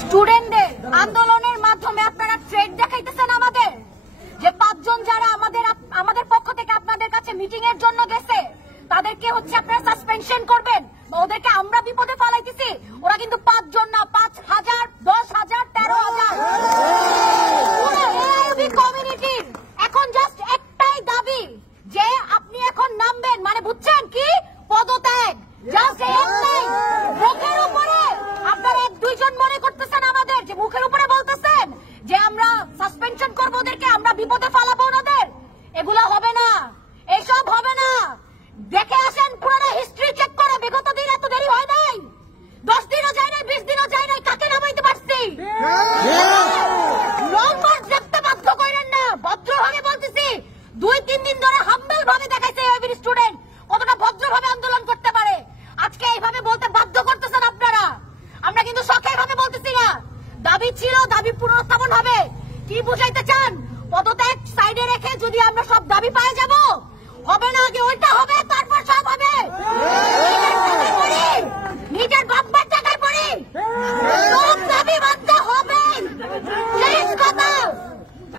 স্টুডেন্টদের আন্দোলনের মাধ্যমে আপনারা ট্রেড দেখাইতেছেন আমাদের, যে 5 জন যারা আমাদের পক্ষ থেকে আপনাদের কাছে মিটিং এর জন্য গেছে তাদেরকে হচ্ছে আপনারা সাসপেনশন করবেন, ওদেরকে আমরা বিপদে ফেলাইতেছি। ওরা কিন্তু 5 জন না, 5,000, 10,000, 13,000 কমিউনিটির। এখন জাস্ট একটাই দাবি যে আপনি এখন নামবেন, মানে বুঝছেন কি, পদত্যাগ। জাস্ট একটাই। মুখের উপরে আপনারা 1-2 জন মনে করতেছেন আমাদের, যে মুখের উপরে বলতেছেন যে আমরা সাসপেনশন করবো ওদেরকে, আমরা বিপদে ফালাবো ওনাদের। এগুলো হবে না, এসব হবে না। দেখে আসেন পুরোনো হিস্ট্রি চেক করে, বিগত দিন এত দেরি হয় নাই, 10 দিনও যায় নাই, 20 দিনও যায় নাই, কাকে নামাইতে পারছি। লং মার্চ দেখতে বাধ্য করেন না, ভদ্রভাবে বলতেছি। 2-3 দিন ধরে হাম্বেল ভাবে দেখাইছে এবির স্টুডেন্ট কতটা ভদ্রভাবে আন্দোলন করতে পারে। আজকে এইভাবে বলতে বাধ্য করতেছেন আপনারা। আমরা কিন্তু শখের ভাবে বলতেছি না, দাবি ছিল, দাবি পুনরুত্থাপন হবে। কি বুঝাইতে চান? পদত্যাগ সাইডে রেখে যদি আমরা সব দাবি পায়ে যাব, হবে না, আগে ওইটা হবে।